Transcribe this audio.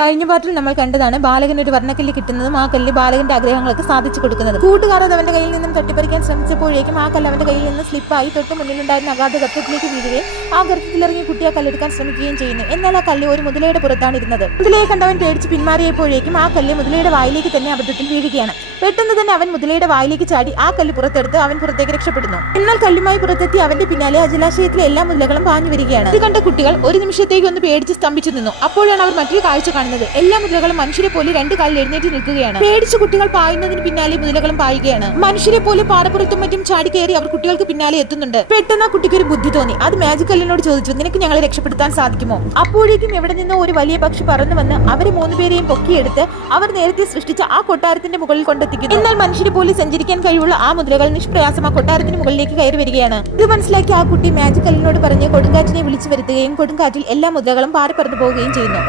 കഴിഞ്ഞ പാട്ടിൽ നമ്മൾ കണ്ടതാണ് ബാലകന് ഒരു വർണ്ണക്കല്ല് കിട്ടുന്നതും ആ കല്ല് ബാലകന്റെ ആഗ്രഹങ്ങൾക്ക് സാധിച്ചു കൊടുക്കുന്നത്. കൂട്ടുകാർ അത് അവന്റെ കയ്യിൽ നിന്നും തട്ടിപ്പറിക്കാൻ ശ്രമിച്ചപ്പോഴേക്കും ആ കല്ല് അവന്റെ കയ്യിൽ നിന്ന് സ്ലിപ്പായി തൊട്ട് മുന്നിലുണ്ടായിരുന്ന അഗാധ ഗർത്തത്തിലേക്ക് വീഴുകയും ആ ഗർത്തത്തിലിറങ്ങി കുട്ടി ആ കല്ലെടുക്കാൻ ശ്രമിക്കുകയും ചെയ്യുന്നു. എന്നാൽ ആ കല്ല് ഒരു മുതലയുടെ പുറത്താണ് ഇരുന്നത്. മുതലയെ കണ്ടവൻ പേടിച്ച് പിന്മാറിയപ്പോഴേക്കും ആ കല്ല് മുതലയുടെ വായിലേക്ക് തന്നെ അബദ്ധത്തിൽ വീഴുകയാണ്. പെട്ടെന്ന് തന്നെ അവൻ മുതലയുടെ വായിലേക്ക് ചാടി ആ കല്ല് പുറത്തെടുത്ത് അവൻ പുറത്തേക്ക് രക്ഷപ്പെടുന്നു. എന്നാൽ കല്ലുമായി പുറത്തെത്തി അവന്റെ പിന്നാലെ ആ ജലാശയത്തിലെ എല്ലാ മുതലകളും പാഞ്ഞു വരികയാണ്. ഇത് കണ്ട കുട്ടികൾ ഒരു നിമിഷത്തേക്ക് ഒന്ന് പേടിച്ച് സ്തംഭിച്ചു നിന്നു. അപ്പോഴാണ് അവർ മറ്റൊരു കാഴ്ച കാണുന്നത്. എല്ലാ മുതലകളും മനുഷ്യരെ പോലെ രണ്ട് കാലിൽ എഴുന്നേറ്റ് നിൽക്കുകയാണ്. പേടിച്ച് കുട്ടികൾ പായുന്നതിന് പിന്നാലെ മുതലകളും പായുകയാണ്. മനുഷ്യരെ പോലെ പാറപ്പുറത്തും മറ്റും ചാടി കയറി അവർ കുട്ടികൾക്ക് പിന്നാലെ എത്തുന്നുണ്ട്. പെട്ടെന്ന് ആ കുട്ടിക്ക് ഒരു ബുദ്ധി തോന്നി. അത് മാജിക് കല്ലിനോട് ചോദിച്ചു, നിനക്ക് ഞങ്ങളെ രക്ഷപ്പെടുത്താൻ സാധിക്കുമോ? അപ്പോഴേക്കും എവിടെ നിന്നോ ഒരു വലിയ പക്ഷി പറന്നു വന്ന് അവരെ മൂന്നുപേരെയും പൊക്കിയെടുത്ത് അവർ നേരത്തെ സൃഷ്ടിച്ച ആ കൊട്ടാരത്തിന്റെ മുകളിൽ കൊണ്ടെത്തിക്കുന്നു. എന്നാൽ മനുഷ്യരെ പോലെ സഞ്ചരിക്കാൻ കഴിവുള്ള ആ മുതലകൾ നിഷ്പ്രയാസം ആ കൊട്ടാരത്തിന് മുകളിലേക്ക് കയറി വരികയാണ്. ഇത് മനസ്സിലാക്കി ആ കുട്ടി മാജിക് കല്ലിനോട് പറഞ്ഞ് കൊടുങ്കാറ്റിനെ വിളിച്ചു വരുത്തുകയും കൊടുങ്കാറ്റിൽ എല്ലാ മുതലകളും പാറി പറന്നു പോവുകയും ചെയ്യുന്നു.